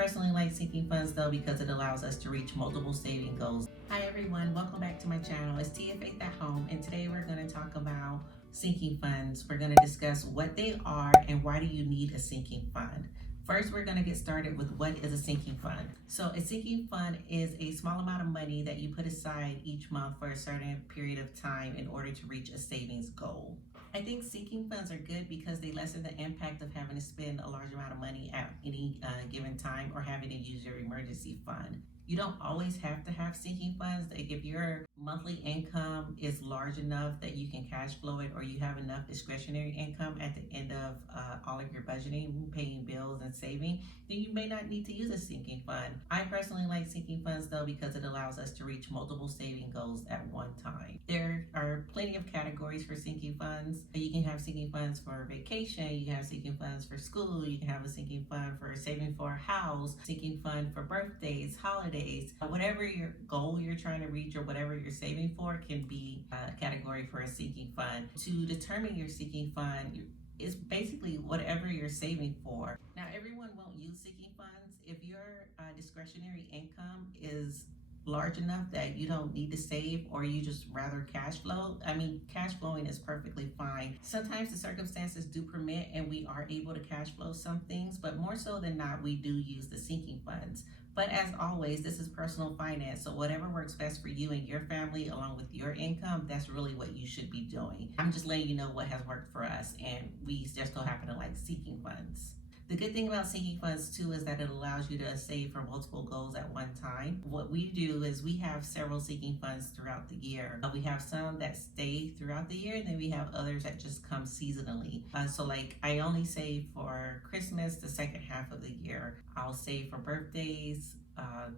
personally like sinking funds though because it allows us to reach multiple saving goals. Hi everyone, welcome back to my channel. It's Tia Faith at Home, and today we're going to talk about sinking funds. We're going to discuss what they are and why do you need a sinking fund. First, we're going to get started with what is a sinking fund. So a sinking fund is a small amount of money that you put aside each month for a certain period of time in order to reach a savings goal. I think sinking funds are good because they lessen the impact of having to spend a large amount of money at any given time or having to use your emergency fund. You don't always have to have sinking funds. Like if your monthly income is large enough that you can cash flow it, or you have enough discretionary income at the end of all of your budgeting, paying bills and saving, then you may not need to use a sinking fund. I personally like sinking funds though because it allows us to reach multiple saving goals at one time. There are plenty of categories for sinking funds. You can have sinking funds for vacation, you can have sinking funds for school, you can have a sinking fund for saving for a house, sinking fund for birthdays, holidays. Whatever your goal you're trying to reach or whatever you're saving for can be a category for a sinking fund. To determine your sinking fund, it's basically whatever you're saving for. Now, everyone won't use sinking funds. If your discretionary income is large enough that you don't need to save, or you just rather cash flow, cash flowing is perfectly fine. Sometimes the circumstances do permit and we are able to cash flow some things, but more so than not, we do use the sinking funds. But as always, this is personal finance, so whatever works best for you and your family along with your income, that's really what you should be doing. I'm just letting you know what has worked for us, and we just so happen to like sinking funds. The good thing about sinking funds too is that it allows you to save for multiple goals at one time. What we do is we have several sinking funds throughout the year. We have some that stay throughout the year, and then we have others that just come seasonally. So like I only save for Christmas the second half of the year. I'll save for birthdays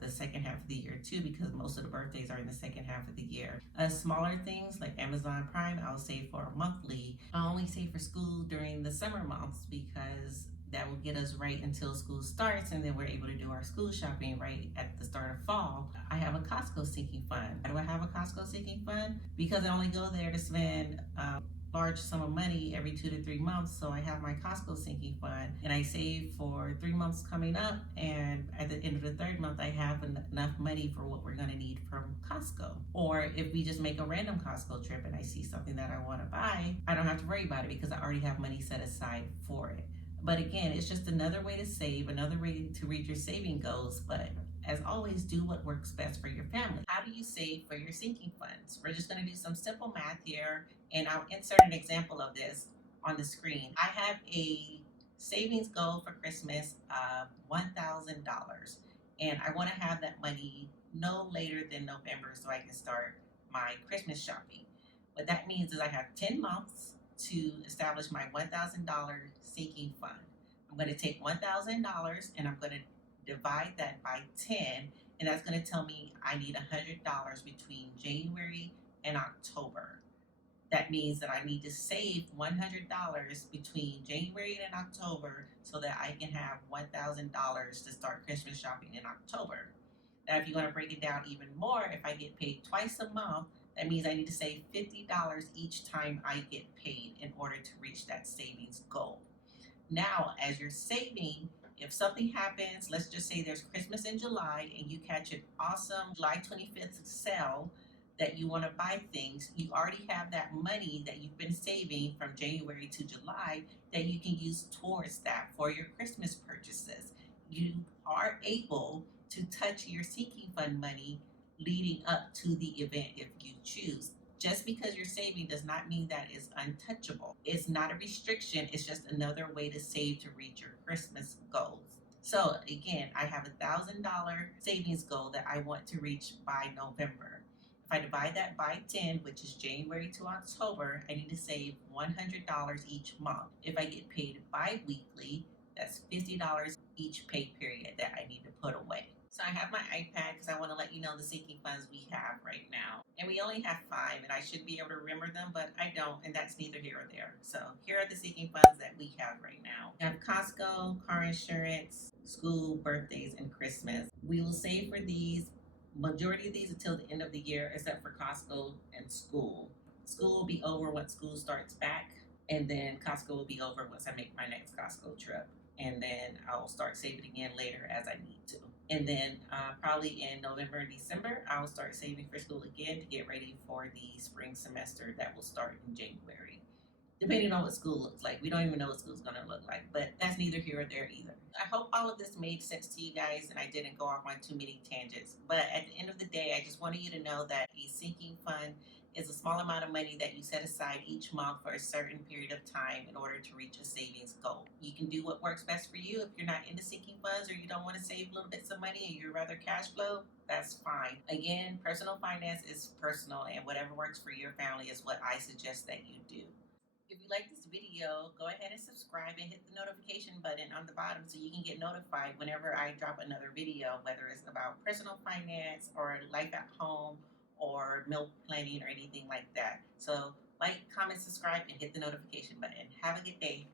the second half of the year too, because most of the birthdays are in the second half of the year. Smaller things like Amazon Prime, I'll save for monthly. I only save for school during the summer months because that will get us right until school starts, and then we're able to do our school shopping right at the start of fall. I have a Costco sinking fund. Why do I have a Costco sinking fund? Because I only go there to spend large sum of money every 2 to 3 months. So I have my Costco sinking fund, and I save for 3 months coming up, and at the end of the third month I have enough money for what we're going to need from Costco. Or if we just make a random Costco trip and I see something that I want to buy, I don't have to worry about it because I already have money set aside for it. But again, it's just another way to save, another way to reach your saving goals. But as always, do what works best for your family. How do you save for your sinking funds? We're just going to do some simple math here, and I'll insert an example of this on the screen. I have a savings goal for Christmas of $1,000, and I want to have that money no later than November so I can start my Christmas shopping. What that means is I have 10 months to establish my $1,000 sinking fund. I'm going to take $1,000 and I'm going to divide that by 10, and that's going to tell me I need $100 between January and October. That means that I need to save $100 between January and October so that I can have $1,000 to start Christmas shopping in October. Now, if you want to break it down even more, if I get paid twice a month, that means I need to save $50 each time I get paid in order to reach that savings goal. Now, as you're saving, if something happens, let's just say there's Christmas in July and you catch an awesome July 25th sale that you want to buy things, you already have that money that you've been saving from January to July that you can use towards that for your Christmas purchases. You are able to touch your sinking fund money leading up to the event if you choose. Just because you're saving does not mean that it's untouchable. It's not a restriction, it's just another way to save to reach your Christmas goals. So again, I have $1,000 savings goal that I want to reach by November. If I divide that by 10, which is January to October, I need to save $100 each month. If I get paid bi-weekly, that's $50 each pay period that I need to put away. So I have my iPad because I want to let you know the sinking funds we have right now. And we only have 5, and I should be able to remember them, but I don't, and that's neither here or there. So here are the sinking funds that we have right now. We have Costco, car insurance, school, birthdays, and Christmas. We will save for these, majority of these until the end of the year, except for Costco and school. School will be over once school starts back, and then Costco will be over once I make my next Costco trip. and then I'll start saving again later as I need to. And then probably in November and December, I'll start saving for school again to get ready for the spring semester that will start in January, depending on what school looks like. We don't even know what school's going to look like, but that's neither here or there either. I hope all of this made sense to you guys and I didn't go off on too many tangents. But at the end of the day, I just wanted you to know that a sinking fund is a small amount of money that you set aside each month for a certain period of time in order to reach a savings goal. You can do what works best for you. If you're not into sinking funds or you don't want to save little bits of money and you'd rather cash flow, that's fine. Again, personal finance is personal, and whatever works for your family is what I suggest that you do. If you like this video, go ahead and subscribe and hit the notification button on the bottom so you can get notified whenever I drop another video, whether it's about personal finance or life at home or meal planning or anything like that. So like, comment, subscribe, and hit the notification button. Have a good day.